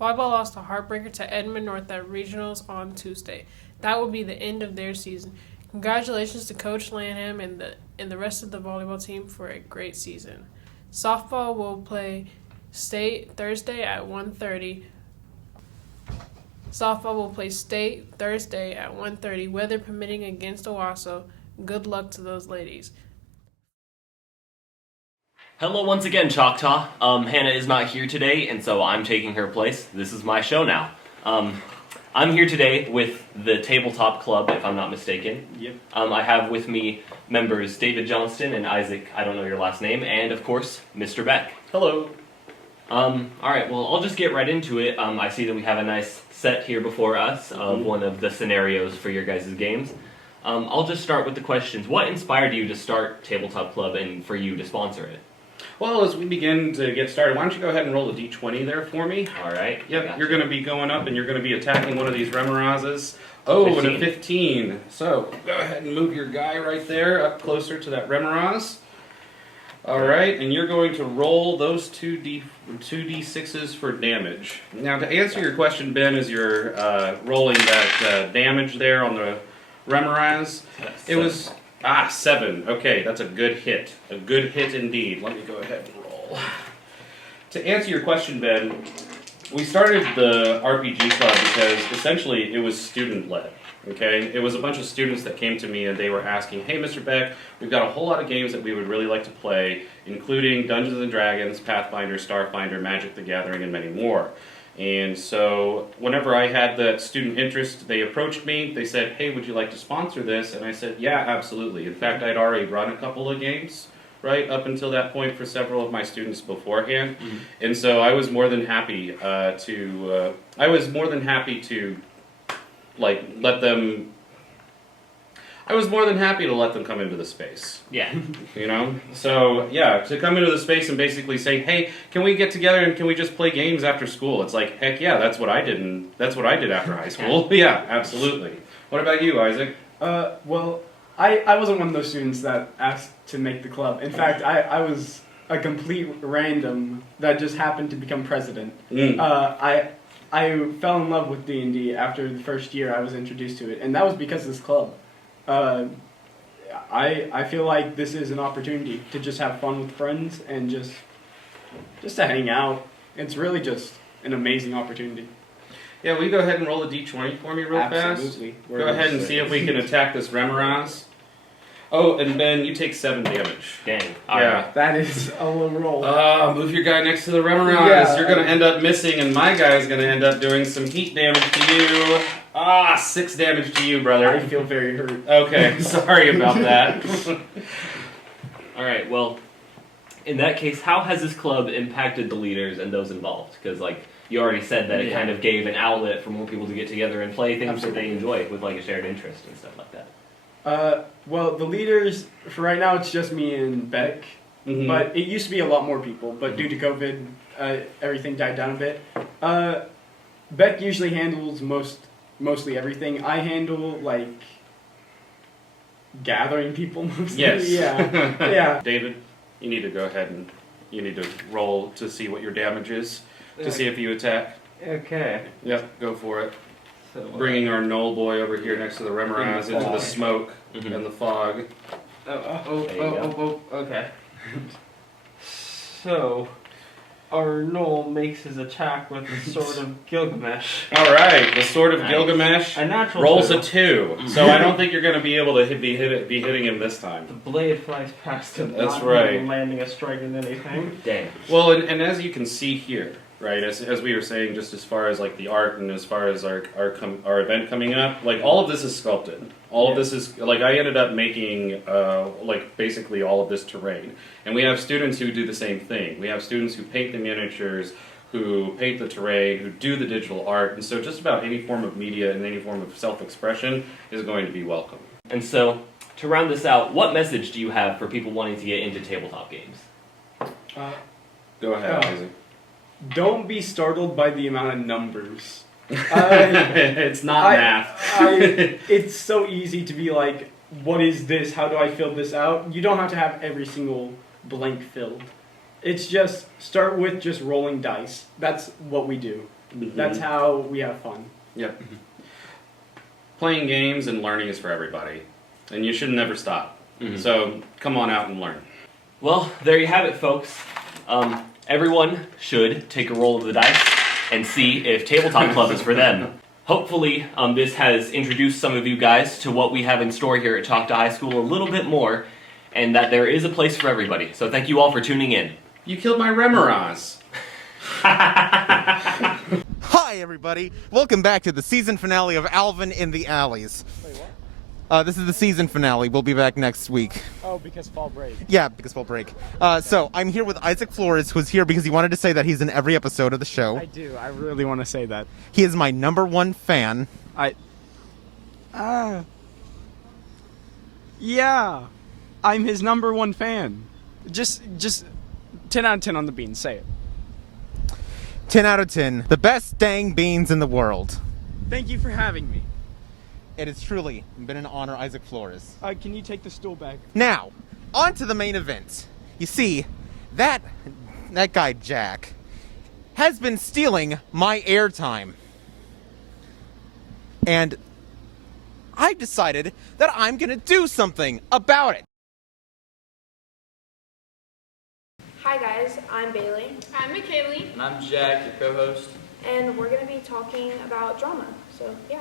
Volleyball lost a heartbreaker to Edmond North at regionals on Tuesday. That will be the end of their season. Congratulations to Coach Lanham and the rest of the volleyball team for a great season. Softball will play state Thursday at 1:30. Softball will play state Thursday at 1:30, weather permitting against Owasso. Good luck to those ladies. Hello once again, Choctaw. Hannah is not here today, and so I'm taking her place. This is my show now. I'm here today with the Tabletop Club, if I'm not mistaken. Yep. I have with me members David Johnston and Isaac, I don't know your last name, and of course, Mr. Beck. Hello. Alright, well, I'll just get right into it. I see that we have a nice set here before us of one of the scenarios for your guys' games. I'll just start with the questions. What inspired you to start Tabletop Club and for you to sponsor it? Well, as we begin to get started, why don't you go ahead and roll a d20 there for me? Alright. Yep, you're going to be going up and you're going to be attacking one of these Remorazes. Oh, 15. And a 15. So, go ahead and move your guy right there up closer to that Remoraz. Alright, and you're going to roll those 2d6s for damage. Now, to answer your question, Ben, as you're rolling that damage there on the Remoraz, it was... 7. Okay, that's a good hit. A good hit indeed. Let me go ahead and roll. To answer your question, Ben, we started the RPG Club because essentially it was student-led. Okay? It was a bunch of students that came to me and they were asking, hey, Mr. Beck, we've got a whole lot of games that we would really like to play, including Dungeons & Dragons, Pathfinder, Starfinder, Magic the Gathering, and many more. And so whenever I had that student interest, they approached me, they said, hey, would you like to sponsor this? And I said, yeah, absolutely. In fact, I'd already run a couple of games, right, up until that point for several of my students beforehand. Mm-hmm. And so I was more than happy to let them... I was more than happy to let them come into the space. Yeah. You know? So, yeah, to come into the space and basically say, hey, can we get together and can we just play games after school? It's like, heck yeah, that's what I did after high school. Yeah, absolutely. What about you, Isaac? Well, I wasn't one of those students that asked to make the club. In fact, I was a complete random that just happened to become president. I fell in love with D&D after the first year I was introduced to it, and that was because of this club. I feel like this is an opportunity to just have fun with friends and just to hang out. It's really just an amazing opportunity. Yeah, will you go ahead and roll the d20 for me real fast? Absolutely. Go ahead and see if we can attack this Remoraz. Oh, and Ben, you take 7 damage. Dang. Yeah. That is a low roll. Move your guy next to the Remoraz. Yeah. You're going to end up missing, and my guy's going to end up doing some heat damage to you. 6 damage to you, brother. I feel very hurt. Okay, sorry about that. Alright, well, in that case, how has this club impacted the leaders and those involved? Because, you already said that it kind of gave an outlet for more people to get together and play things that they enjoy with, a shared interest and stuff like that. Well, the leaders, for right now, it's just me and Beck. Mm-hmm. But it used to be a lot more people, but due to COVID, everything died down a bit. Beck usually handles mostly everything. I handle, gathering people mostly. Yes. Yeah. David, you need to go ahead and you need to roll to see what your damage is, to see if you attack. Okay. Yep, go for it. So, bringing our Knoll boy over here next to the Remoraz into the smoke and the fog. Okay. So, our Knoll makes his attack with the Sword of Gilgamesh. Alright, the Sword of Gilgamesh a natural rolls a 2. So I don't think you're going to be able to be hitting him this time. The blade flies past him, That's not right. landing a strike in anything. Dang. Well, and as you can see here, right, as we were saying, just as far as the art and as far as our event coming up, all of this is sculpted. All of this is I ended up making basically all of this terrain, and we have students who do the same thing. We have students who paint the miniatures, who paint the terrain, who do the digital art, and so just about any form of media and any form of self-expression is going to be welcome. And so, to round this out, what message do you have for people wanting to get into tabletop games? Go ahead, Isaac. Don't be startled by the amount of numbers. It's not math. It's so easy to be like, what is this? How do I fill this out? You don't have to have every single blank filled. It's just, start with just rolling dice. That's what we do. That's how we have fun. Yep. Playing games and learning is for everybody, and you should never stop. So come on out and learn. Well, there you have it, folks. Everyone should take a roll of the dice and see if Tabletop Club is for them. Hopefully, this has introduced some of you guys to what we have in store here at Choctaw High School a little bit more, and that there is a place for everybody. So thank you all for tuning in. You killed my Remoraz. Hi, everybody. Welcome back to the season finale of Alvin in the Alleys. Wait, what? This is the season finale. We'll be back next week. Oh, because fall break. Yeah, because fall break. So I'm here with Isaac Flores, who's here because he wanted to say that he's in every episode of the show. I do. I really want to say that. He is my #1 fan. Yeah. I'm his #1 fan. Just 10 out of 10 on the beans. Say it. 10 out of 10. The best dang beans in the world. Thank you for having me. It has truly been an honor, Isaac Flores. Can you take the stool back? Now, on to the main event. You see, that guy Jack has been stealing my airtime. And I decided that I'm gonna do something about it. Hi guys, I'm Bailey, I'm McKaylee. And I'm Jack, your co-host. and we're going to be talking about drama, so yeah.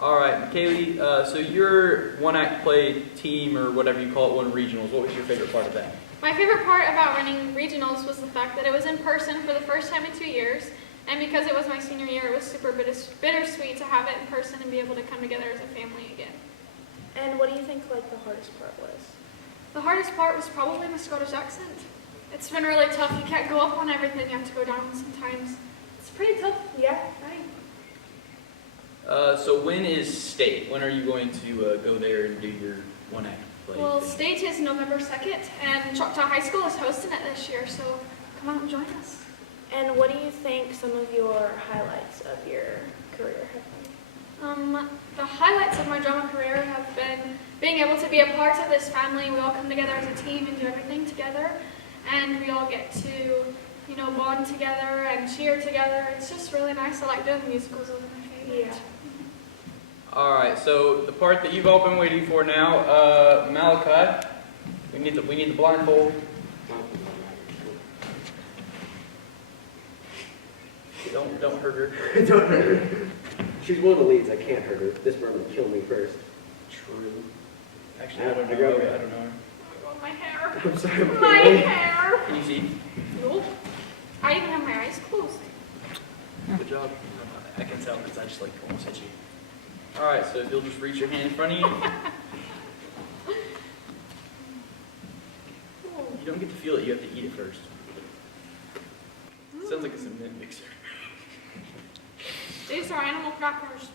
Alright, McKaylee, so your one-act play team, or whatever you call it, won regionals. What was your favorite part of that? My favorite part about running regionals was the fact that it was in person for the first time in 2 years, and because it was my senior year, it was super bittersweet to have it in person and be able to come together as a family again. And what do you think like the hardest part was? The hardest part was probably my Scottish accent. It's been really tough. You can't go up on everything. You have to go down sometimes. It's pretty tough. Yeah. Right. So when is state? When are you going to go there and do your one-act play? Well, state is November 2nd, and Choctaw High School is hosting it this year, so come out and join us. And what do you think some of your highlights of your career have been? The highlights of my drama career have been being able to be a part of this family. We all come together as a team and do everything together, and we all get to, bond together and cheer together. It's just really nice. I like doing the musicals. Those are my favorite. Yeah. Alright, so the part that you've all been waiting for now, Malachi, we need the blindfold. Don't hurt her. Don't hurt her. She's one of the leads. I can't hurt her. This bird will kill me first. True. Actually, I don't I know. got I it. don't know her. Oh, my hair. I'm sorry. My hair. Can you see? Nope. I even have my eyes closed. Good job. I can tell because I just almost hit you. Alright, so if you'll just reach your hand in front of you. You don't get to feel it, you have to eat it first. Sounds like a cement mixer. These are animal crackers.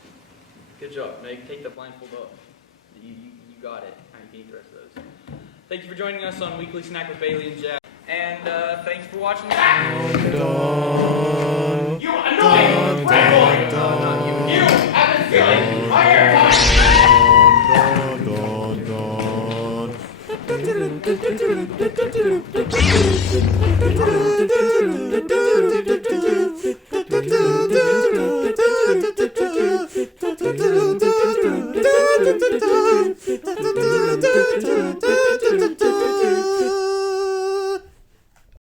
Good job, Meg. Take the blindfold off. You got it. Now you can eat the rest of those. Thank you for joining us on Weekly Snack with Bailey and Jack. And thanks for watching. You annoying rat boy! You have been feeling my airtime! Do